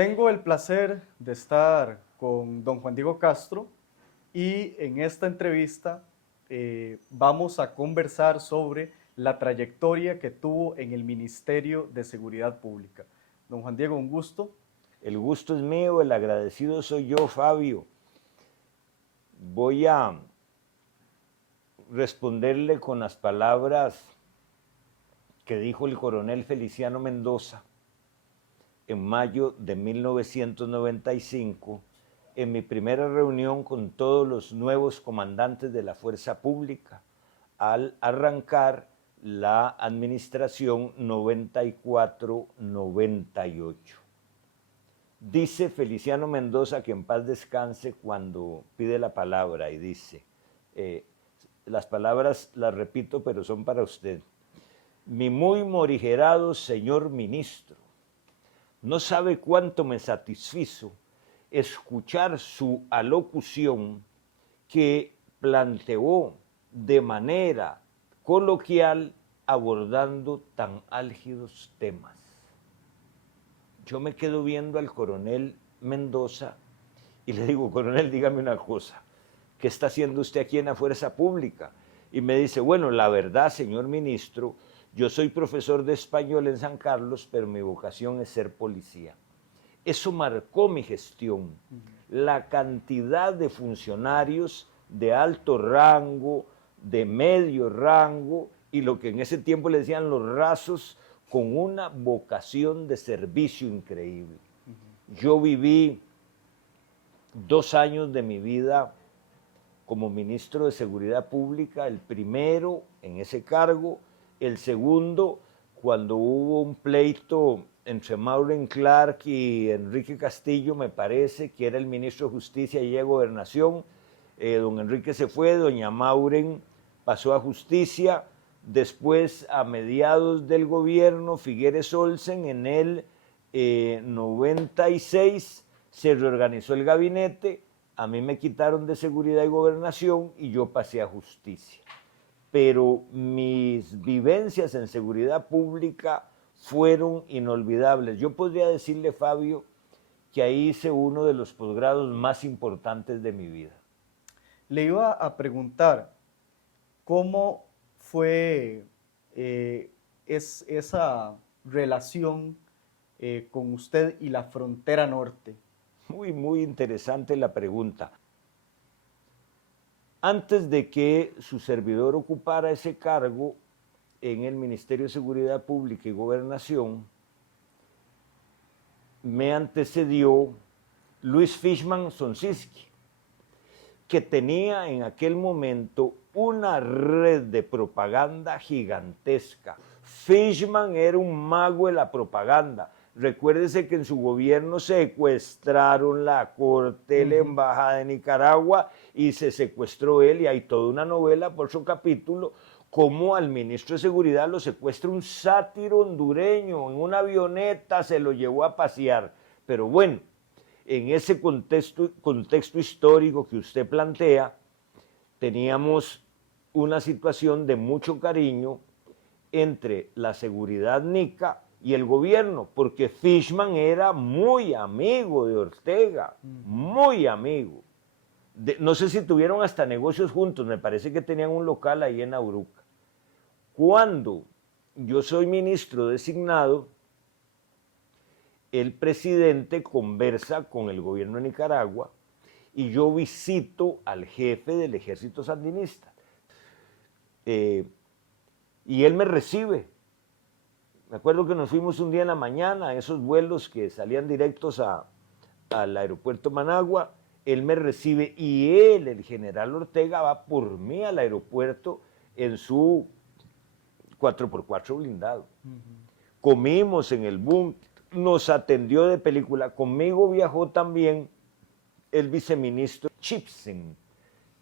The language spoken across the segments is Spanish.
Tengo el placer de estar con don Juan Diego Castro y en esta entrevista vamos a conversar sobre la trayectoria que tuvo en el Ministerio de Seguridad Pública. Don Juan Diego, un gusto. El gusto es mío, el agradecido soy yo, Fabio. Voy a responderle con las palabras que dijo el coronel Feliciano Mendoza en mayo de 1995, en mi primera reunión con todos los nuevos comandantes de la Fuerza Pública, al arrancar la administración 94-98. Dice Feliciano Mendoza, que en paz descanse, cuando pide la palabra, y dice, las palabras las repito, pero son para usted. Mi muy morigerado señor ministro, no sabe cuánto me satisfizo escuchar su alocución que planteó de manera coloquial abordando tan álgidos temas. Yo me quedo viendo al coronel Mendoza y le digo, coronel, dígame una cosa, ¿qué está haciendo usted aquí en la Fuerza Pública? Y me dice, bueno, la verdad, señor ministro, yo soy profesor de español en San Carlos, pero mi vocación es ser policía. Eso marcó mi gestión. La cantidad de funcionarios de alto rango, de medio rango, y lo que en ese tiempo le decían los rasos, con una vocación de servicio increíble. Yo viví 2 años de mi vida como ministro de Seguridad Pública, el primero en ese cargo, el segundo cuando hubo un pleito entre Maureen Clark y Enrique Castillo, me parece, que era el ministro de Justicia y de Gobernación. Don Enrique se fue, doña Maureen pasó a Justicia. Después, a mediados del gobierno Figueres Olsen, en el 96, se reorganizó el gabinete, a mí me quitaron de Seguridad y Gobernación y yo pasé a Justicia. Pero mis vivencias en seguridad pública fueron inolvidables. Yo podría decirle, Fabio, que ahí hice uno de los posgrados más importantes de mi vida. Le iba a preguntar, ¿cómo fue esa relación con usted y la frontera norte? Muy interesante la pregunta. Antes de que su servidor ocupara ese cargo en el Ministerio de Seguridad Pública y Gobernación, me antecedió Luis Fishman Sonsiski, que tenía en aquel momento una red de propaganda gigantesca. Fishman era un mago de la propaganda. Recuérdese que en su gobierno secuestraron la corte, la embajada de Nicaragua, y se secuestró él, y hay toda una novela por su capítulo, cómo al ministro de Seguridad lo secuestra un sátiro hondureño, en una avioneta se lo llevó a pasear. Pero bueno, en ese contexto histórico que usted plantea, teníamos una situación de mucho cariño entre la seguridad nica y el gobierno, porque Fishman era muy amigo de Ortega, muy amigo. No sé si tuvieron hasta negocios juntos, me parece que tenían un local ahí en Auruca. Cuando yo soy ministro designado, el presidente conversa con el gobierno de Nicaragua y yo visito al jefe del ejército sandinista. Y él me recibe. Me acuerdo que nos fuimos un día en la mañana, esos vuelos que salían directos al aeropuerto Managua. Él me recibe y él, el general Ortega, va por mí al aeropuerto en su 4x4 blindado. Comimos en el búnker, nos atendió de película. Conmigo viajó también el viceministro Chipsen,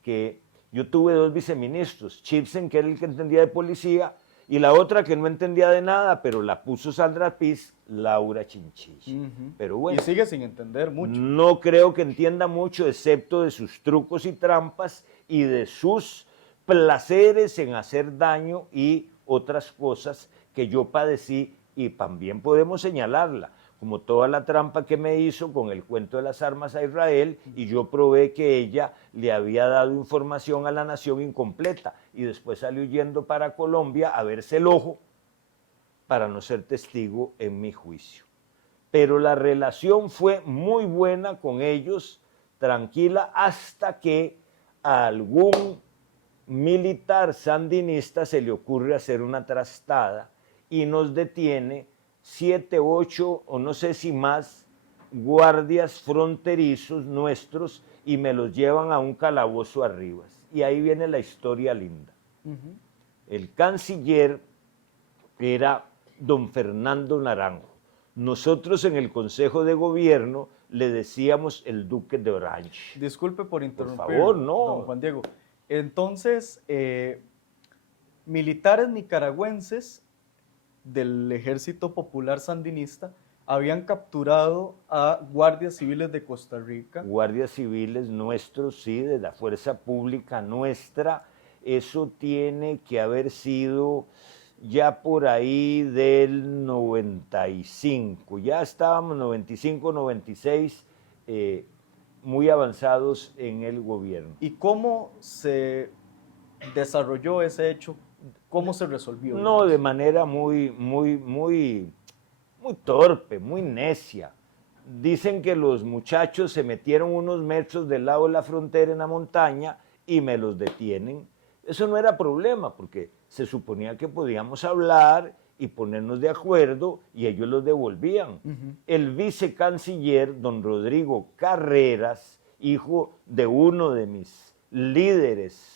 que yo tuve 2 viceministros, Chipsen, que era el que entendía de policía, y la otra que no entendía de nada, pero la puso Sandra Piz, Laura Chinchilla. Pero bueno, y sigue sin entender mucho. No creo que entienda mucho, excepto de sus trucos y trampas y de sus placeres en hacer daño y otras cosas que yo padecí, y también podemos señalarla. como toda la trampa que me hizo con el cuento de las armas a Israel, y yo probé que ella le había dado información a la nación incompleta, y después salió huyendo para Colombia a verse el ojo para no ser testigo en mi juicio. Pero la relación fue muy buena con ellos, tranquila, hasta que a algún militar sandinista se le ocurre hacer una trastada y nos detiene 7, 8 o no sé si más guardias fronterizos nuestros y me los llevan a un calabozo arriba. Y ahí viene la historia linda. El canciller era don Fernando Naranjo. Nosotros en el Consejo de Gobierno le decíamos el Duque de Orange. Disculpe por interrumpir, Por favor, no. don Juan Diego. Entonces, militares nicaragüenses del Ejército Popular Sandinista habían capturado a guardias civiles de Costa Rica. Guardias civiles nuestros, sí, de la fuerza pública nuestra. Eso tiene que haber sido ya por ahí del 95. Ya estábamos 95, 96, muy avanzados en el gobierno. ¿Y cómo se desarrolló ese hecho? ¿Cómo se resolvió? No, de manera muy torpe, muy necia. Dicen que los muchachos se metieron unos metros del lado de la frontera en la montaña y me los detienen. Eso no era problema, porque se suponía que podíamos hablar y ponernos de acuerdo y ellos los devolvían. El vicecanciller, don Rodrigo Carreras, hijo de uno de mis líderes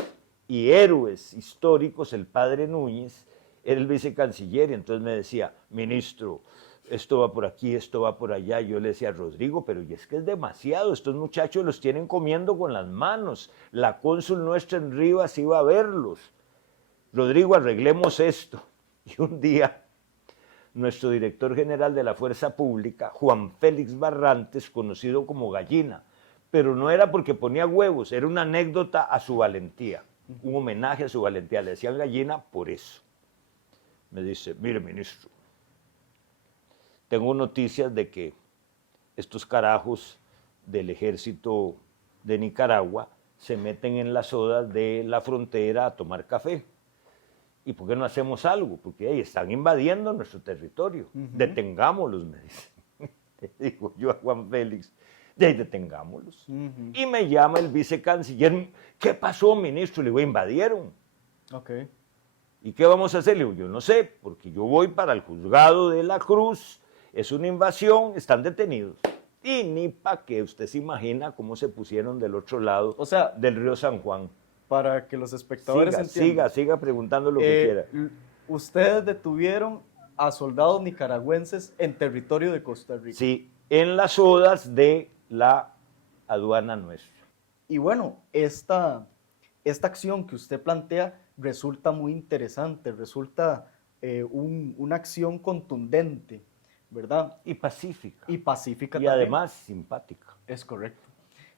y héroes históricos, el padre Núñez, era el vicecanciller, y entonces me decía, ministro, esto va por aquí, esto va por allá. Yo le decía, Rodrigo, pero y es que es demasiado, estos muchachos los tienen comiendo con las manos, la cónsul nuestra en Rivas iba a verlos. Rodrigo, arreglemos esto. Y un día, nuestro director general de la Fuerza Pública, Juan Félix Barrantes, conocido como Gallina, pero no era porque ponía huevos, era una anécdota a su valentía, un homenaje a su valentía, le decían Gallina por eso. Me dice, mire, ministro, tengo noticias de que estos carajos del ejército de Nicaragua se meten en las sodas de la frontera a tomar café. ¿Y por qué no hacemos algo? Porque están invadiendo nuestro territorio. Detengámoslos, me dice. Le digo yo a Juan Félix, detengámoslos. Y me llama el vicecanciller, ¿qué pasó, ministro? Le digo, invadieron. Okay. ¿Y qué vamos a hacer? Le digo, yo no sé, porque yo voy para el juzgado de la Cruz, es una invasión, están detenidos. Y ni pa' que usted se imagina cómo se pusieron del otro lado, o sea, del río San Juan. Para que los espectadores entiendan. Siga preguntando lo que quiera. Ustedes detuvieron a soldados nicaragüenses en territorio de Costa Rica. Sí, en las sodas de la aduana nuestra. Y bueno, esta acción que usted plantea resulta muy interesante, resulta una acción contundente, ¿verdad? Y pacífica. Y pacífica y también. Además simpática. Es correcto.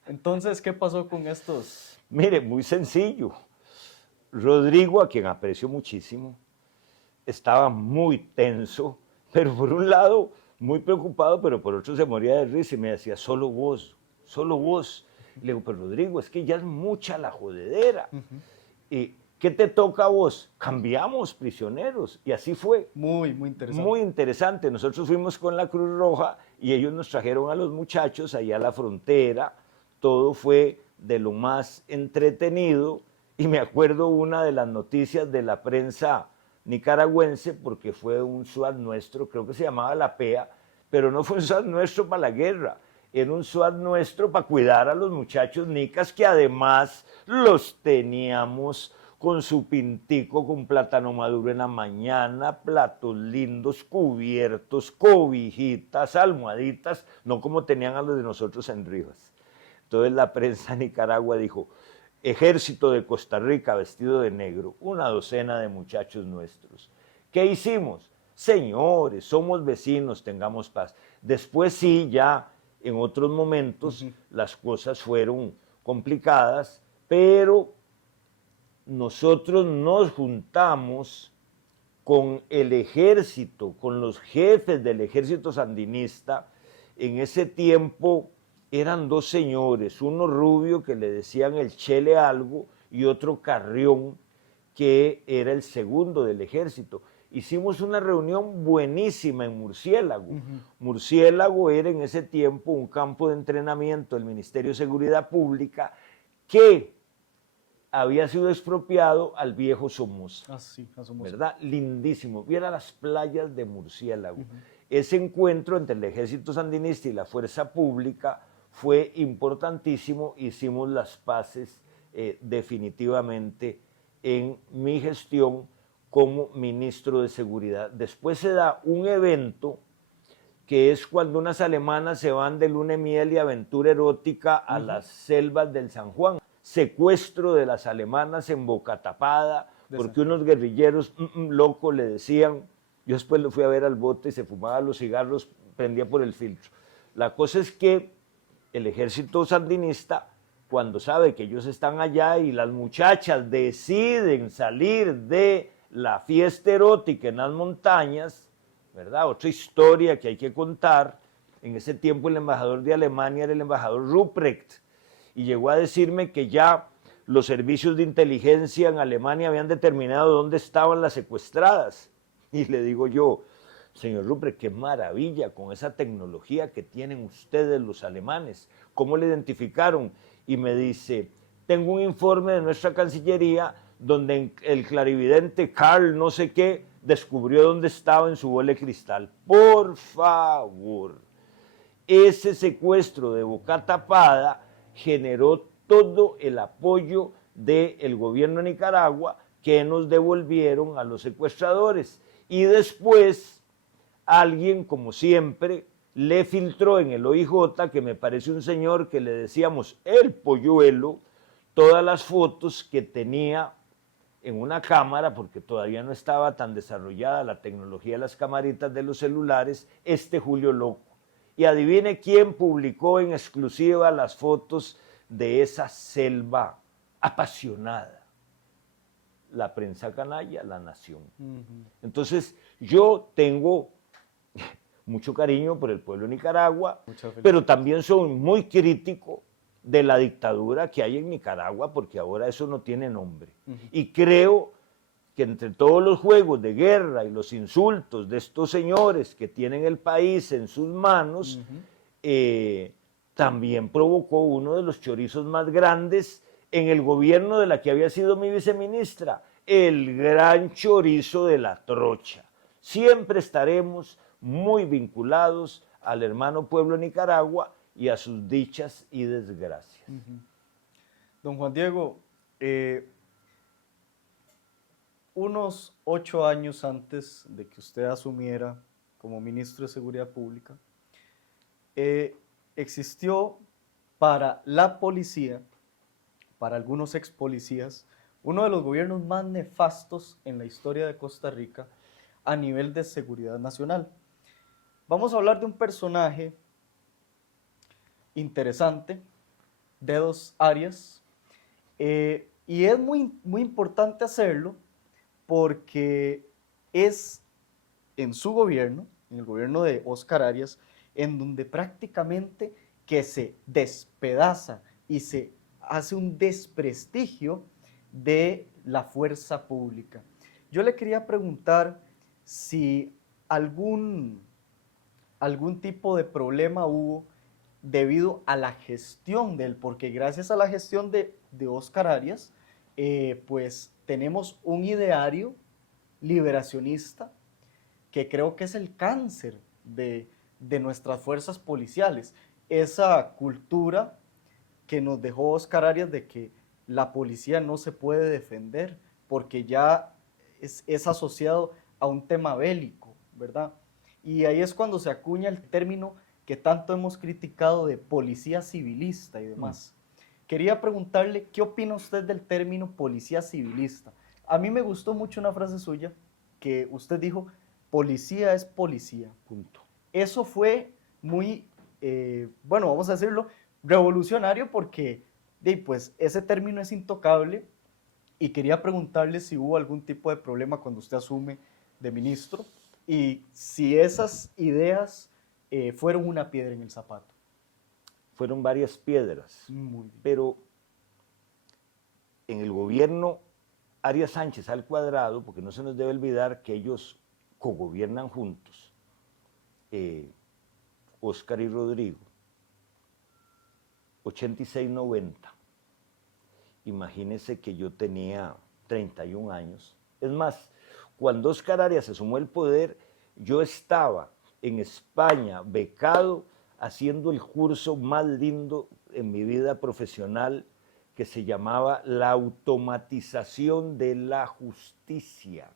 Entonces, ¿qué pasó con estos? Mire, muy sencillo. Rodrigo, a quien aprecio muchísimo, estaba muy tenso, pero por un lado muy preocupado, pero por otro se moría de risa y me decía, solo vos, solo vos. Le digo, pero Rodrigo, es que ya es mucha la jodedera. ¿Y qué te toca a vos? Cambiamos prisioneros. Y así fue. Muy interesante. Muy interesante. Nosotros fuimos con la Cruz Roja y ellos nos trajeron a los muchachos allá a la frontera. Todo fue de lo más entretenido. Y me acuerdo una de las noticias de la prensa nicaragüense, porque fue un SWAT nuestro, creo que se llamaba La PEA, pero no fue un SWAT nuestro para la guerra. Era un SWAT nuestro para cuidar a los muchachos nicas, que además los teníamos con su pintico con plátano maduro en la mañana, platos lindos, cubiertos, cobijitas, almohaditas, no como tenían a los de nosotros en Rivas. Entonces la prensa de Nicaragua dijo, Ejército de Costa Rica vestido de negro, una docena de muchachos nuestros. ¿Qué hicimos? Señores, somos vecinos, tengamos paz. Después sí, ya en otros momentos las cosas fueron complicadas, pero nosotros nos juntamos con el ejército, con los jefes del ejército sandinista. En ese tiempo eran dos señores, uno rubio que le decían el Chele algo y otro Carrión, que era el segundo del ejército. Hicimos una reunión buenísima en Murciélago. Murciélago era en ese tiempo un campo de entrenamiento del Ministerio de Seguridad Pública que había sido expropiado al viejo Somoza. Ah, sí, a Somoza. ¿Verdad? Lindísimo. Viera las playas de Murciélago. Ese encuentro entre el ejército sandinista y la fuerza pública fue importantísimo. Hicimos las paces definitivamente en mi gestión como ministro de Seguridad. Después se da un evento que es cuando unas alemanas se van de luna de miel y aventura erótica a las selvas del San Juan. Secuestro de las alemanas en Boca Tapada, porque unos guerrilleros locos le decían, yo después lo fui a ver al bote y se fumaba los cigarros, prendía por el filtro. La cosa es que el ejército sandinista, cuando sabe que ellos están allá y las muchachas deciden salir de la fiesta erótica en las montañas, ¿verdad? Otra historia que hay que contar. En ese tiempo el embajador de Alemania era el embajador Ruprecht, y llegó a decirme que ya los servicios de inteligencia en Alemania habían determinado dónde estaban las secuestradas. Y le digo yo, señor Ruprecht, qué maravilla con esa tecnología que tienen ustedes los alemanes. ¿Cómo le identificaron? Y me dice, tengo un informe de nuestra Cancillería donde el clarividente Karl no sé qué descubrió dónde estaba en su bola de cristal. Por favor, ese secuestro de Boca Tapada generó todo el apoyo del gobierno de Nicaragua que nos devolvieron a los secuestradores. Y después alguien, como siempre, le filtró en el OIJ, que me parece un señor que le decíamos el polluelo, todas las fotos que tenía en una cámara, porque todavía no estaba tan desarrollada la tecnología de las camaritas de los celulares, Julio Loco. Y adivine quién publicó en exclusiva las fotos de esa selva apasionada. La prensa canalla, La Nación. Entonces, yo tengo mucho cariño por el pueblo de Nicaragua, pero también soy muy crítico de la dictadura que hay en Nicaragua, porque ahora eso no tiene nombre. Y creo que entre todos los juegos de guerra y los insultos de estos señores que tienen el país en sus manos, también provocó uno de los chorizos más grandes en el gobierno de la que había sido mi viceministra, el gran chorizo de la trocha. Siempre estaremos muy vinculados al hermano pueblo de Nicaragua y a sus dichas y desgracias. Don Juan Diego, unos 8 años antes de que usted asumiera como ministro de Seguridad Pública, existió para la policía, para algunos ex policías, uno de los gobiernos más nefastos en la historia de Costa Rica a nivel de seguridad nacional. Vamos a hablar de un personaje interesante, de 2 áreas, y es muy importante hacerlo porque es en su gobierno, en el gobierno de Óscar Arias, en donde prácticamente que se despedaza y se hace un desprestigio de la fuerza pública. Yo le quería preguntar si algún tipo de problema hubo debido a la gestión de él, porque gracias a la gestión de Óscar Arias, pues tenemos un ideario liberacionista que creo que es el cáncer de nuestras fuerzas policiales. Esa cultura que nos dejó Óscar Arias de que la policía no se puede defender porque ya es asociado a un tema bélico, ¿verdad? Y ahí es cuando se acuña el término que tanto hemos criticado de policía civilista y demás. Quería preguntarle, ¿qué opina usted del término policía civilista? A mí me gustó mucho una frase suya que usted dijo, policía es policía. Punto. Eso fue muy, bueno, vamos a decirlo, revolucionario porque pues, ese término es intocable y quería preguntarle si hubo algún tipo de problema cuando usted asume de ministro y si esas ideas fueron una piedra en el zapato. Fueron varias piedras, Muy bien. pero en el gobierno Arias Sánchez al cuadrado, porque no se nos debe olvidar que ellos cogobiernan juntos, Óscar y Rodrigo, 86-90. Imagínense que yo tenía 31 años. Es más, cuando Óscar Arias asumó el poder, yo estaba en España, becado, haciendo el curso más lindo en mi vida profesional, que se llamaba La automatización de la justicia.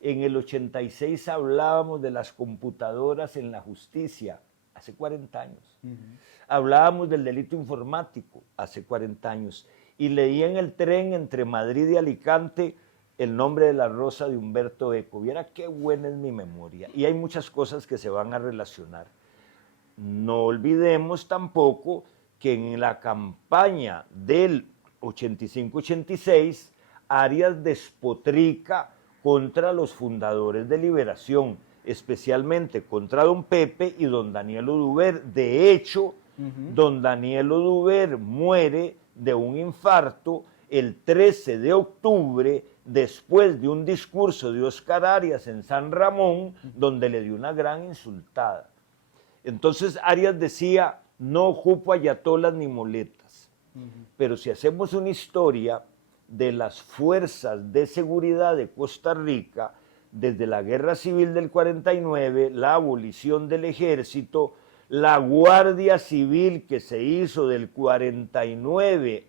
En el 86 hablábamos de las computadoras en la justicia, hace 40 años. Hablábamos del delito informático, hace 40 años. Y leí en el tren entre Madrid y Alicante El nombre de la rosa de Humberto Eco. Viera qué buena es mi memoria. Y hay muchas cosas que se van a relacionar. No olvidemos tampoco que en la campaña del 85-86, Arias despotrica contra los fundadores de Liberación, especialmente contra don Pepe y don Daniel Oduber. De hecho, don Daniel Oduber muere de un infarto el 13 de octubre, después de un discurso de Óscar Arias en San Ramón, donde le dio una gran insultada. Entonces Arias decía, no ocupo ayatolas ni moletas. Pero si hacemos una historia de las fuerzas de seguridad de Costa Rica, desde la Guerra Civil del 49, la abolición del ejército, la Guardia Civil que se hizo del 49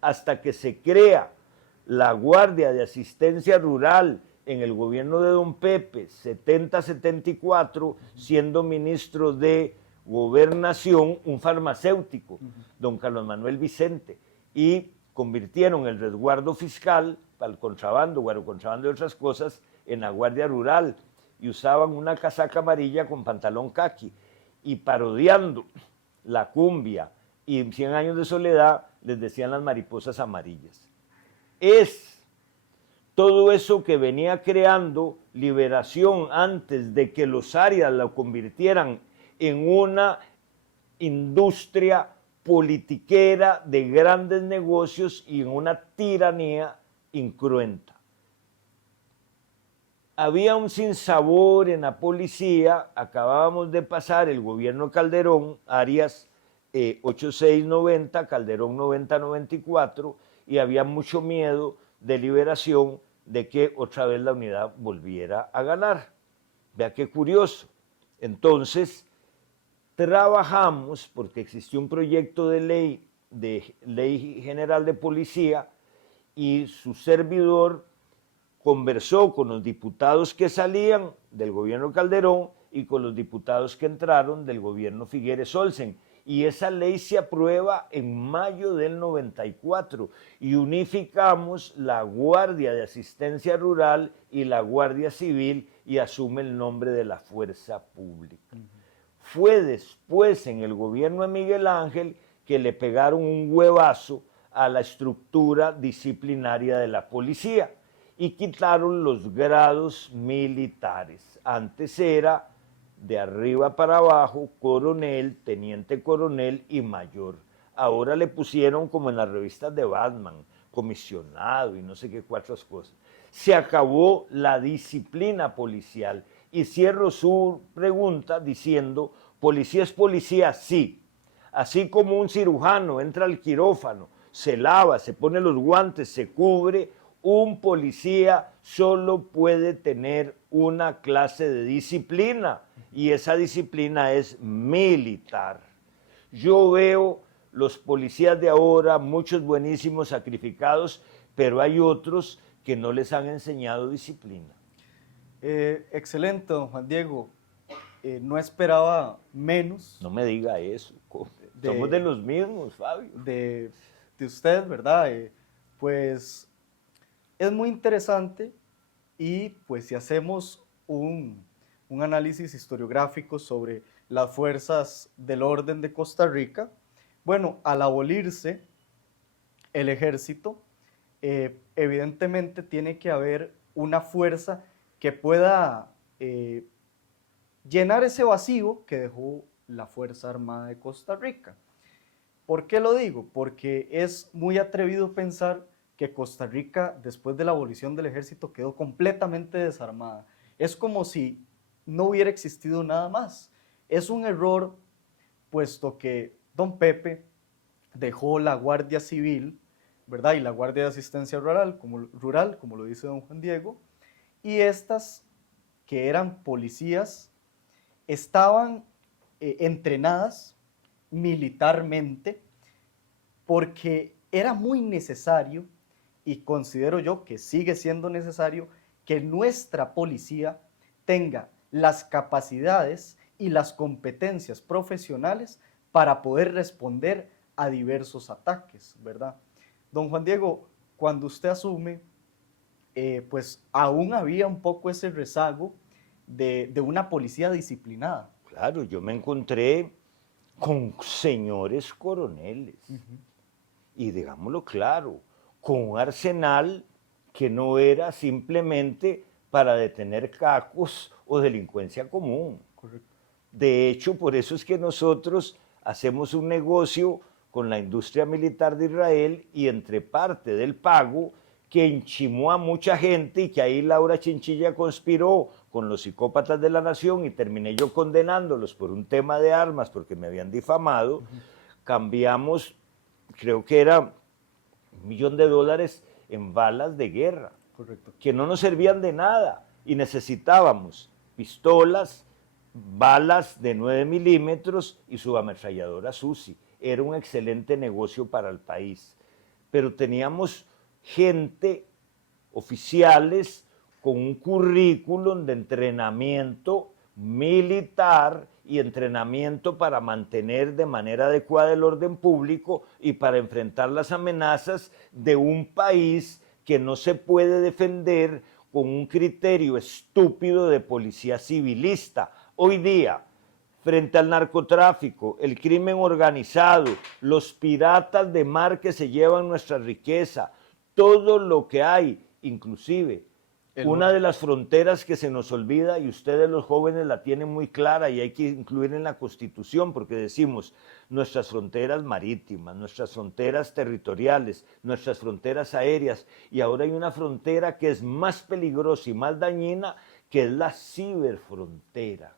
hasta que se crea la Guardia de Asistencia Rural en el gobierno de don Pepe, 70-74, siendo ministro de Gobernación, un farmacéutico, don Carlos Manuel Vicente, y convirtieron el resguardo fiscal para el contrabando, contrabando de otras cosas, en la Guardia Rural, y usaban una casaca amarilla con pantalón caqui, y parodiando la cumbia y 100 años de soledad, les decían las mariposas amarillas. Es todo eso que venía creando Liberación antes de que los Arias lo convirtieran en una industria politiquera de grandes negocios y en una tiranía incruenta. Había un sinsabor en la policía, acabábamos de pasar el gobierno Calderón, Arias 86-90, Calderón 90-94, y había mucho miedo de Liberación de que otra vez la unidad volviera a ganar. Vea qué curioso. Entonces, trabajamos, porque existió un proyecto de ley general de policía, y su servidor conversó con los diputados que salían del gobierno Calderón y con los diputados que entraron del gobierno Figueres Olsen. Y esa ley se aprueba en mayo del 94 y unificamos la Guardia de Asistencia Rural y la Guardia Civil y asume el nombre de la Fuerza Pública. Fue después en el gobierno de Miguel Ángel que le pegaron un huevazo a la estructura disciplinaria de la policía y quitaron los grados militares. Antes era de arriba para abajo, coronel, teniente coronel y mayor. Ahora le pusieron, como en las revistas de Batman, comisionado y no sé qué cuatro cosas. Se acabó la disciplina policial. Y cierro su pregunta diciendo, ¿policía es policía? Sí. Así como un cirujano entra al quirófano, se lava, se pone los guantes, se cubre, un policía solo puede tener una clase de disciplina y esa disciplina es militar. Yo veo los policías de ahora, muchos buenísimos, sacrificados, pero hay otros que no les han enseñado disciplina. Excelente, don Juan Diego. No esperaba menos. No me diga eso. Somos de los mismos, Fabio. De usted, ¿verdad? Pues es muy interesante y pues si hacemos un análisis historiográfico sobre las fuerzas del orden de Costa Rica, bueno, al abolirse el ejército, evidentemente tiene que haber una fuerza que pueda llenar ese vacío que dejó la Fuerza Armada de Costa Rica. ¿Por qué lo digo? Porque es muy atrevido pensar que Costa Rica, después de la abolición del ejército, quedó completamente desarmada. Es como si no hubiera existido nada más. Es un error, puesto que don Pepe dejó la Guardia Civil, ¿verdad? Y la Guardia de Asistencia Rural, como lo dice don Juan Diego, y estas que eran policías estaban entrenadas militarmente porque era muy necesario, y considero yo que sigue siendo necesario, que nuestra policía tenga las capacidades y las competencias profesionales para poder responder a diversos ataques, ¿verdad? Don Juan Diego, cuando usted asume, pues aún había un poco ese rezago de una policía disciplinada. Claro, yo me encontré con señores coroneles, y digámoslo claro, con un arsenal que no era simplemente para detener cacos o delincuencia común. Correcto. De hecho, por eso es que nosotros hacemos un negocio con la industria militar de Israel, y entre parte del pago que enchimó a mucha gente, y que ahí Laura Chinchilla conspiró con los psicópatas de la nación, y terminé yo condenándolos por un tema de armas porque me habían difamado, cambiamos, creo que era $1 millón en balas de guerra. Correcto. Que no nos servían de nada, y necesitábamos pistolas, balas de 9 milímetros y subametralladoras UCI. Era un excelente negocio para el país, pero teníamos gente, oficiales, con un currículum de entrenamiento militar y entrenamiento para mantener de manera adecuada el orden público y para enfrentar las amenazas de un país que no se puede defender con un criterio estúpido de policía civilista. Hoy día, frente al narcotráfico, el crimen organizado, los piratas de mar que se llevan nuestra riqueza, todo lo que hay, inclusive una de las fronteras que se nos olvida, y ustedes los jóvenes la tienen muy clara y hay que incluir en la Constitución, porque decimos nuestras fronteras marítimas, nuestras fronteras territoriales, nuestras fronteras aéreas, y ahora hay una frontera que es más peligrosa y más dañina, que es la ciberfrontera.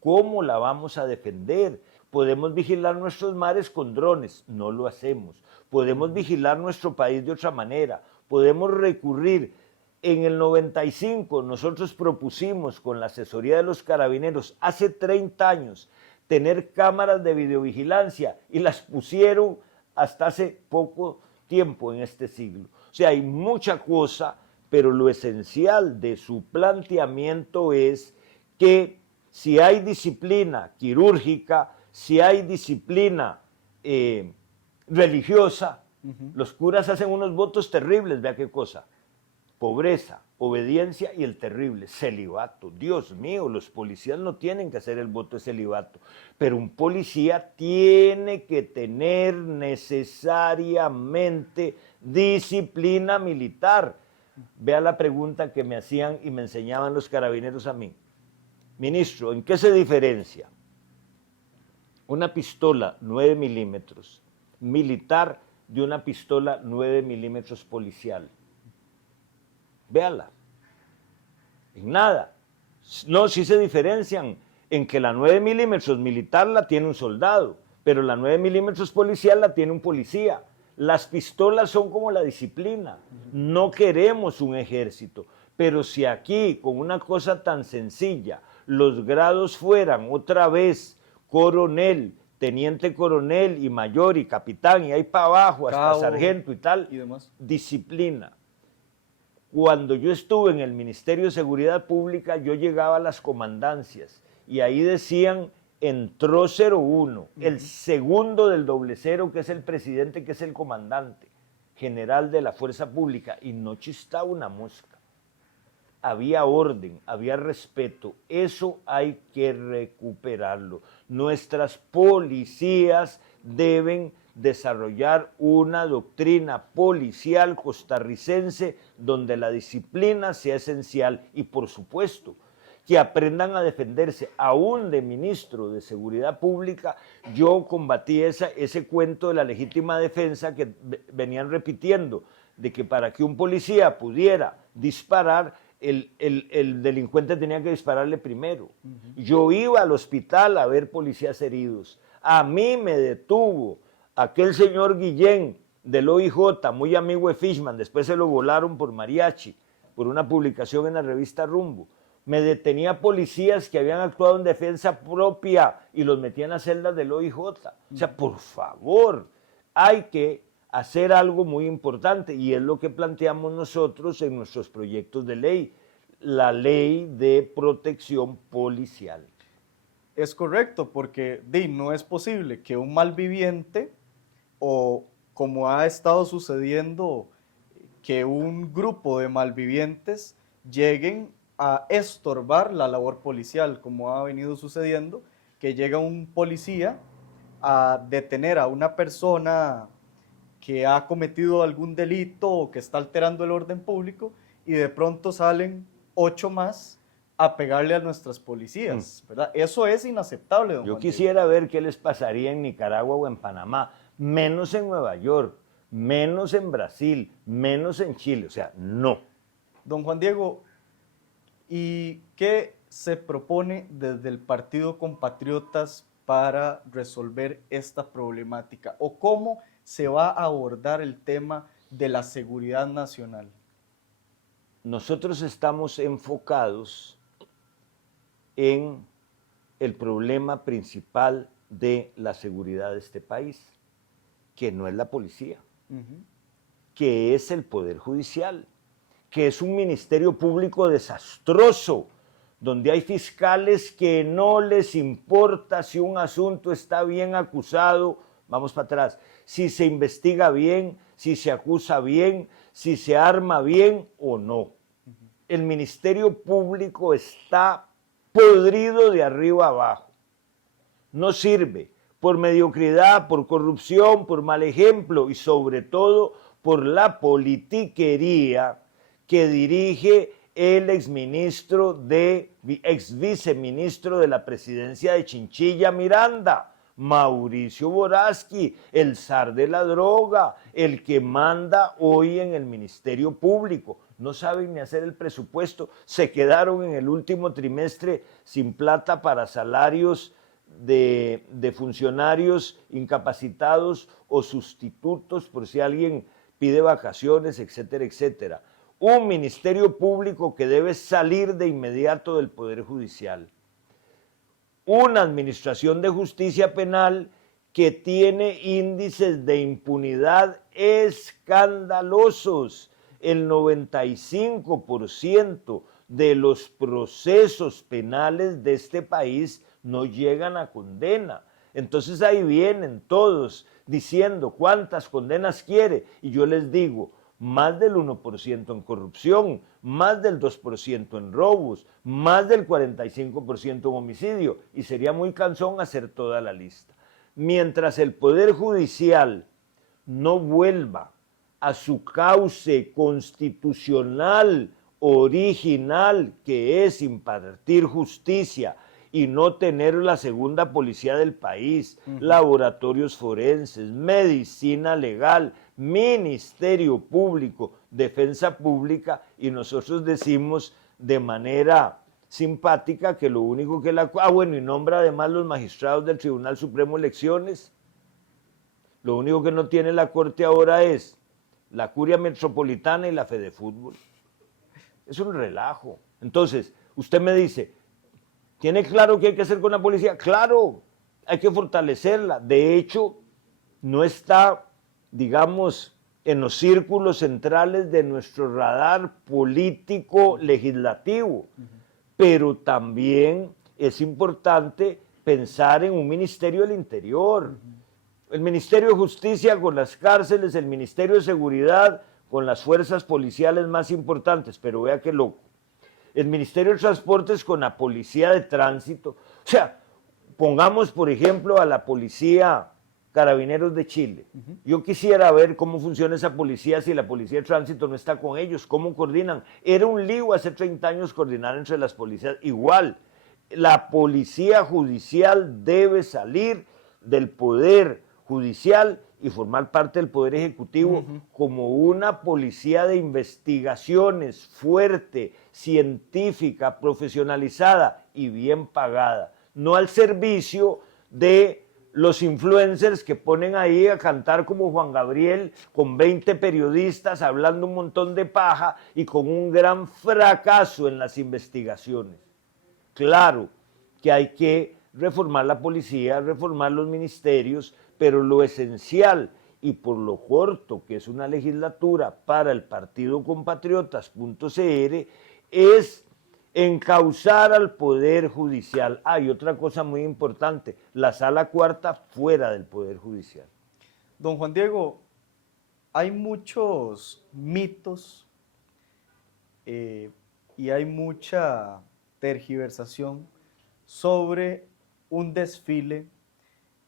¿Cómo la vamos a defender? Podemos vigilar nuestros mares con drones, no lo hacemos. Podemos vigilar nuestro país de otra manera, podemos recurrir. En el 95 nosotros propusimos con la asesoría de los carabineros, hace 30 años, tener cámaras de videovigilancia, y las pusieron hasta hace poco tiempo en este siglo. O sea, hay mucha cosa, pero lo esencial de su planteamiento es que si hay disciplina quirúrgica, si hay disciplina religiosa, los curas hacen unos votos terribles, vea qué cosa. Pobreza, obediencia y el terrible, celibato. Dios mío, los policías no tienen que hacer el voto de celibato, pero un policía tiene que tener necesariamente disciplina militar. Vea la pregunta que me hacían y me enseñaban los carabineros a mí. Ministro, ¿en qué se diferencia una pistola 9 milímetros militar de una pistola 9 milímetros policial? Véala. En nada. No, sí se diferencian en que la 9 milímetros militar la tiene un soldado, pero la 9 milímetros policial la tiene un policía. Las pistolas son como la disciplina. No queremos un ejército, pero si aquí, con una cosa tan sencilla, los grados fueran otra vez coronel, teniente coronel y mayor y capitán, y ahí para abajo hasta Cabo, sargento y tal, y demás. disciplina. Cuando yo estuve en el Ministerio de Seguridad Pública, yo llegaba a las comandancias y ahí decían, entró 01, el segundo del 00, que es el presidente, que es el comandante general de la Fuerza Pública, y no chistaba una mosca. Había orden, había respeto. Eso hay que recuperarlo. Nuestras policías deben desarrollar una doctrina policial costarricense donde la disciplina sea esencial y, por supuesto, que aprendan a defenderse. Aún de ministro de Seguridad Pública, yo combatí ese cuento de la legítima defensa que venían repitiendo, de que para que un policía pudiera disparar, el delincuente tenía que dispararle primero. Yo iba al hospital a ver policías heridos. A mí me detuvo aquel señor Guillén del OIJ, muy amigo de Fishman, después se lo volaron por mariachi, por una publicación en la revista Rumbo. Me detenía policías que habían actuado en defensa propia y los metían a celdas del OIJ. O sea, por favor, hay que hacer algo muy importante y es lo que planteamos nosotros en nuestros proyectos de ley, la ley de protección policial. Es correcto, porque no es posible que un malviviente o como ha estado sucediendo, que un grupo de malvivientes lleguen a estorbar la labor policial, como ha venido sucediendo, que llega un policía a detener a una persona que ha cometido algún delito o que está alterando el orden público y de pronto salen 8 más a pegarle a nuestras policías, ¿verdad? Eso es inaceptable, don Yo Juan quisiera ver qué les pasaría en Nicaragua o en Panamá, menos en Nueva York, menos en Brasil, menos en Chile, o sea, no. Don Juan Diego, ¿y qué se propone desde el Partido Compatriotas para resolver esta problemática? ¿O cómo se va a abordar el tema de la seguridad nacional? Nosotros estamos enfocados en el problema principal de la seguridad de este país, que no es la policía, que es el Poder Judicial, que es un ministerio público desastroso, donde hay fiscales que no les importa si un asunto está bien acusado, vamos para atrás, si se investiga bien, si se acusa bien, si se arma bien o no. El Ministerio Público está podrido de arriba abajo. No sirve por mediocridad, por corrupción, por mal ejemplo y sobre todo por la politiquería que dirige el exviceministro de la presidencia de Chinchilla Miranda, Mauricio Boraski, el zar de la droga, el que manda hoy en el Ministerio Público. No saben ni hacer el presupuesto, se quedaron en el último trimestre sin plata para salarios de funcionarios incapacitados o sustitutos por si alguien pide vacaciones, etcétera, etcétera. Un ministerio público que debe salir de inmediato del Poder Judicial. Una administración de justicia penal que tiene índices de impunidad escandalosos. El 95% de los procesos penales de este país no llegan a condena. Entonces ahí vienen todos diciendo cuántas condenas quiere y yo les digo, más del 1% en corrupción, más del 2% en robos, más del 45% en homicidio y sería muy cansón hacer toda la lista. Mientras el Poder Judicial no vuelva a su cauce constitucional original, que es impartir justicia y no tener la segunda policía del país, laboratorios forenses, medicina legal, Ministerio Público, Defensa Pública, y nosotros decimos de manera simpática que lo único que bueno, y nombra además los magistrados del Tribunal Supremo Elecciones. Lo único que no tiene la Corte ahora es la Curia Metropolitana y la Fedefútbol. Es un relajo. Entonces, usted me dice, ¿tiene claro qué hay que hacer con la policía? Claro, hay que fortalecerla. De hecho, no está, digamos, en los círculos centrales de nuestro radar político legislativo. Pero también es importante pensar en un Ministerio del Interior. El Ministerio de Justicia con las cárceles, el Ministerio de Seguridad con las fuerzas policiales más importantes, pero vea qué loco. El Ministerio de Transportes con la Policía de Tránsito. O sea, pongamos, por ejemplo, a la Policía Carabineros de Chile. Yo quisiera ver cómo funciona esa policía si la policía de tránsito no está con ellos, cómo coordinan. Era un lío hace 30 años coordinar entre las policías. Igual, la policía judicial debe salir del poder judicial y formar parte del poder ejecutivo como una policía de investigaciones fuerte, científica, profesionalizada y bien pagada. No al servicio de los influencers que ponen ahí a cantar como Juan Gabriel con 20 periodistas hablando un montón de paja y con un gran fracaso en las investigaciones. Claro que hay que reformar la policía, reformar los ministerios, pero lo esencial y por lo corto que es una legislatura para el partido compatriotas.cr es encauzar al Poder Judicial. Hay otra cosa muy importante, la Sala Cuarta fuera del Poder Judicial. Don Juan Diego, hay muchos mitos y hay mucha tergiversación sobre un desfile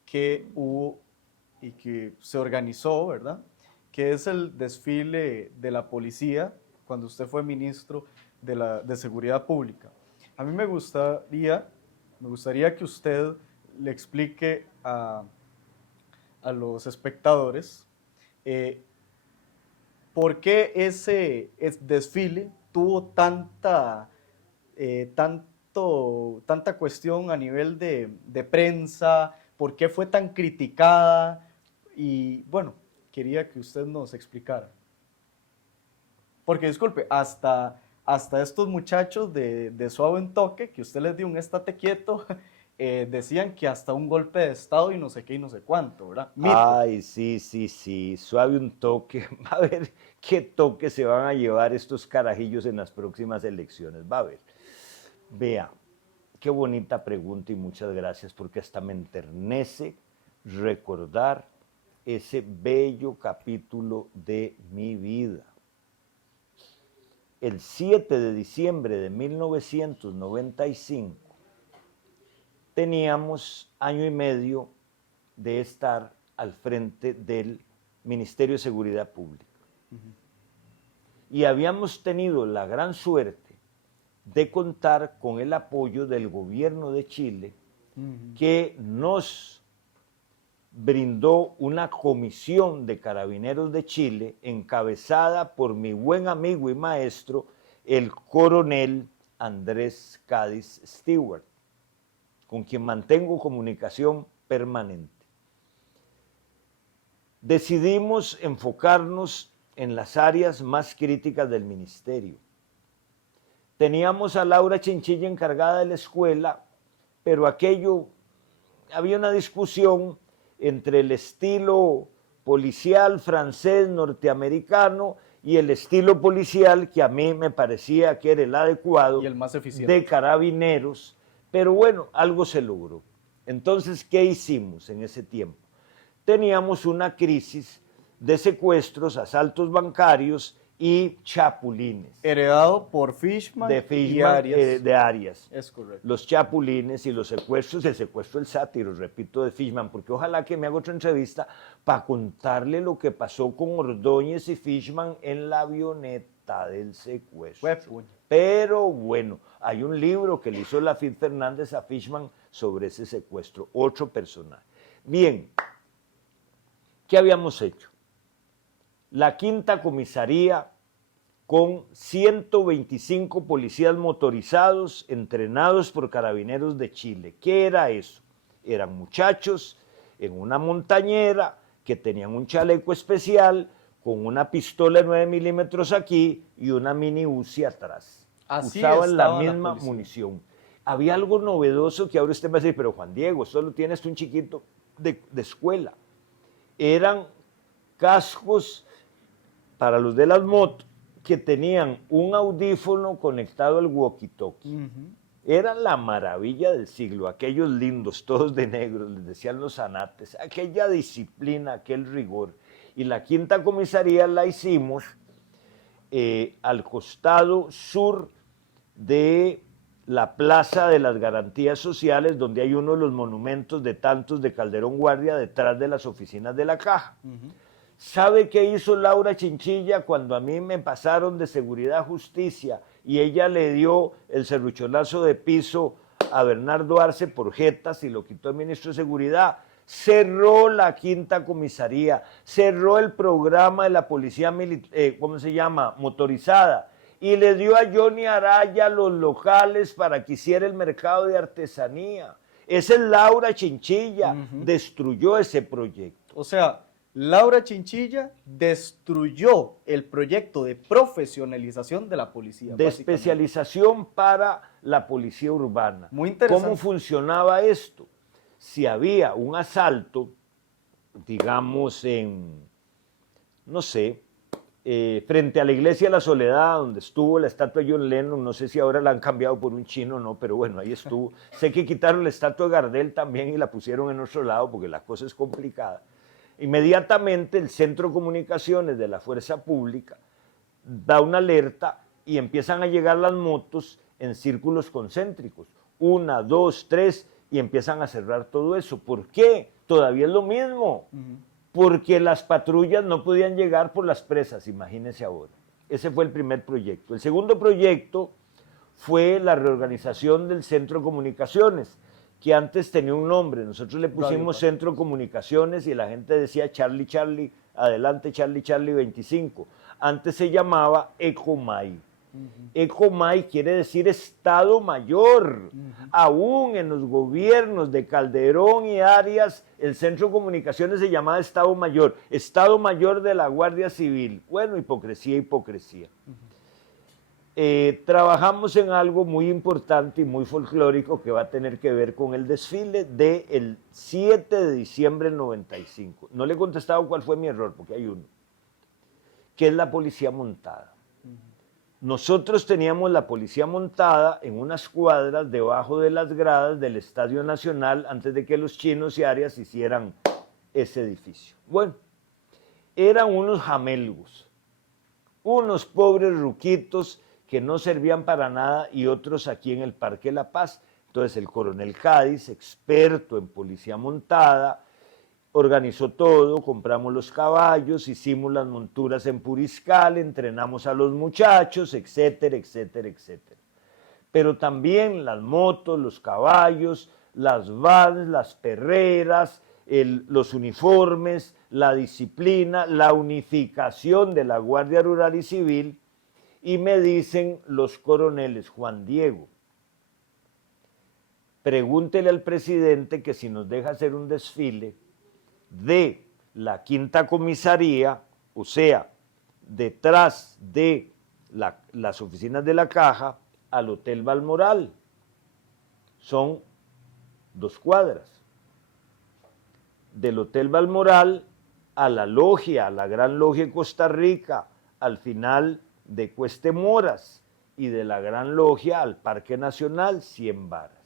que hubo y que se organizó, ¿verdad? Que es el desfile de la policía cuando usted fue ministro de Seguridad Pública. A mí me gustaría que usted le explique a los espectadores por qué ese desfile tuvo tanta cuestión a nivel de prensa, por qué fue tan criticada y bueno, quería que usted nos explicara. Porque disculpe, hasta estos muchachos de Suave en Toque, que usted les dio un estate quieto, decían que hasta un golpe de estado y no sé qué y no sé cuánto, ¿verdad? Mito. Ay, sí, Suave un toque. Va a ver qué toque se van a llevar estos carajillos en las próximas elecciones. Va a ver. Vea, qué bonita pregunta y muchas gracias porque hasta me enternece recordar ese bello capítulo de mi vida. El 7 de diciembre de 1995 teníamos año y medio de estar al frente del Ministerio de Seguridad Pública. Y habíamos tenido la gran suerte de contar con el apoyo del gobierno de Chile, que nos brindó una comisión de carabineros de Chile encabezada por mi buen amigo y maestro, el coronel Andrés Cádiz Stewart, con quien mantengo comunicación permanente. Decidimos enfocarnos en las áreas más críticas del ministerio. Teníamos a Laura Chinchilla encargada de la escuela, pero había una discusión entre el estilo policial francés norteamericano y el estilo policial que a mí me parecía que era el adecuado y el más eficiente de carabineros, pero bueno, algo se logró. Entonces, ¿qué hicimos en ese tiempo? Teníamos una crisis de secuestros, asaltos bancarios y chapulines. Heredado por Fishman, y Arias. De Arias. Es correcto. Los chapulines y los secuestros, el secuestro del sátiro, repito, de Fishman, porque ojalá que me haga otra entrevista para contarle lo que pasó con Ordóñez y Fishman en la avioneta del secuestro. Pero bueno, hay un libro que le hizo Lafid Fernández a Fishman sobre ese secuestro, otro personaje. Bien, ¿qué habíamos hecho? La quinta comisaría con 125 policías motorizados entrenados por carabineros de Chile. ¿Qué era eso? Eran muchachos en una montañera que tenían un chaleco especial con una pistola de 9 milímetros aquí y una mini Uzi atrás. Así usaban la misma munición. Había algo novedoso que ahora usted me va a decir, pero Juan Diego, solo tienes un chiquito de escuela. Eran cascos para los de las motos que tenían un audífono conectado al walkie-talkie. Era la maravilla del siglo, aquellos lindos, todos de negro, les decían los zanates, aquella disciplina, aquel rigor. Y la quinta comisaría la hicimos al costado sur de la Plaza de las Garantías Sociales, donde hay uno de los monumentos de tantos de Calderón Guardia detrás de las oficinas de la Caja. ¿Sabe qué hizo Laura Chinchilla cuando a mí me pasaron de Seguridad Justicia y ella le dio el serrucholazo de piso a Bernardo Arce por jetas y lo quitó el ministro de Seguridad? Cerró la quinta comisaría, cerró el programa de la policía ¿cómo se llama? Motorizada, y le dio a Johnny Araya los locales para que hiciera el mercado de artesanía. Esa es Laura Chinchilla, destruyó ese proyecto. O sea, Laura Chinchilla destruyó el proyecto de profesionalización de la policía. De especialización para la policía urbana. Muy interesante. ¿Cómo funcionaba esto? Si había un asalto, digamos no sé, frente a la Iglesia de la Soledad, donde estuvo la estatua de John Lennon, no sé si ahora la han cambiado por un chino o no, pero bueno, ahí estuvo. Sé que quitaron la estatua de Gardel también y la pusieron en otro lado porque la cosa es complicada. Inmediatamente el Centro de Comunicaciones de la Fuerza Pública da una alerta y empiezan a llegar las motos en círculos concéntricos. 1, 2, 3, y empiezan a cerrar todo eso. ¿Por qué? Todavía es lo mismo. Porque las patrullas no podían llegar por las presas, imagínense ahora. Ese fue el primer proyecto. El segundo proyecto fue la reorganización del Centro de Comunicaciones, que antes tenía un nombre. Nosotros le pusimos Centro de Comunicaciones y la gente decía Charlie, Charlie, adelante Charlie, Charlie 25. Antes se llamaba ECOMAI. ECOMAI quiere decir Estado Mayor. Aún en los gobiernos de Calderón y Arias, el Centro de Comunicaciones se llamaba Estado Mayor. Estado Mayor de la Guardia Civil. Bueno, hipocresía, hipocresía. Trabajamos en algo muy importante y muy folclórico que va a tener que ver con el desfile del 7 de diciembre del 95. No le he contestado cuál fue mi error, porque hay uno, que es la policía montada. Nosotros teníamos la policía montada en unas cuadras debajo de las gradas del Estadio Nacional antes de que los chinos y Arias hicieran ese edificio. Bueno, eran unos jamelgos, unos pobres ruquitos que no servían para nada y otros aquí en el Parque La Paz. Entonces el coronel Cádiz, experto en policía montada, organizó todo, compramos los caballos, hicimos las monturas en Puriscal, entrenamos a los muchachos, etcétera, etcétera, etcétera. Pero también las motos, los caballos, las vans, las perreras, los uniformes, la disciplina, la unificación de la Guardia Rural y Civil. Y me dicen los coroneles, Juan Diego, pregúntele al presidente que si nos deja hacer un desfile de la quinta comisaría, o sea, detrás de las oficinas de la Caja, al Hotel Balmoral. Son 2 cuadras. Del Hotel Balmoral a la logia, a la Gran Logia de Costa Rica, al final de Cueste Moras, y de la Gran Logia al Parque Nacional, 100 varas.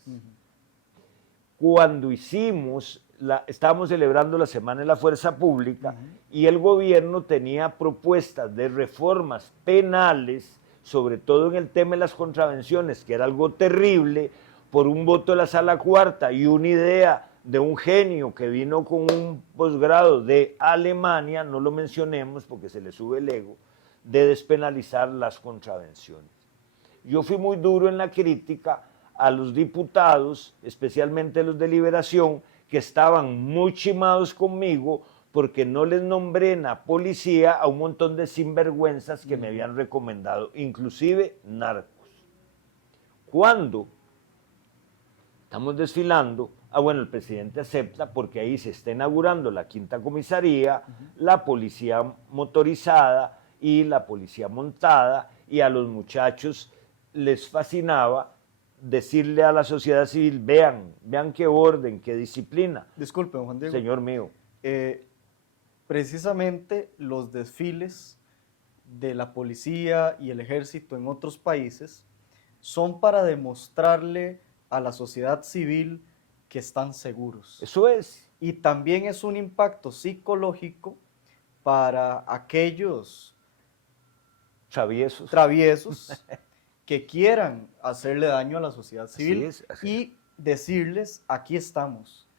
Cuando estábamos celebrando la Semana de la Fuerza Pública y el gobierno tenía propuestas de reformas penales, sobre todo en el tema de las contravenciones, que era algo terrible, por un voto de la Sala Cuarta y una idea de un genio que vino con un posgrado de Alemania, no lo mencionemos porque se le sube el ego, de despenalizar las contravenciones. Yo fui muy duro en la crítica a los diputados, especialmente los de Liberación, que estaban muy chimados conmigo porque no les nombré en la policía a un montón de sinvergüenzas que me habían recomendado, inclusive narcos. Cuando estamos desfilando, bueno, el presidente acepta porque ahí se está inaugurando la quinta comisaría, la policía motorizada y la policía montada, y a los muchachos les fascinaba decirle a la sociedad civil, vean qué orden, qué disciplina. Disculpe, Juan Diego. Señor mío. Precisamente los desfiles de la policía y el ejército en otros países son para demostrarle a la sociedad civil que están seguros. Eso es. Y también es un impacto psicológico para aquellos traviesos que quieran hacerle daño a la sociedad civil Así es. y decirles, aquí estamos,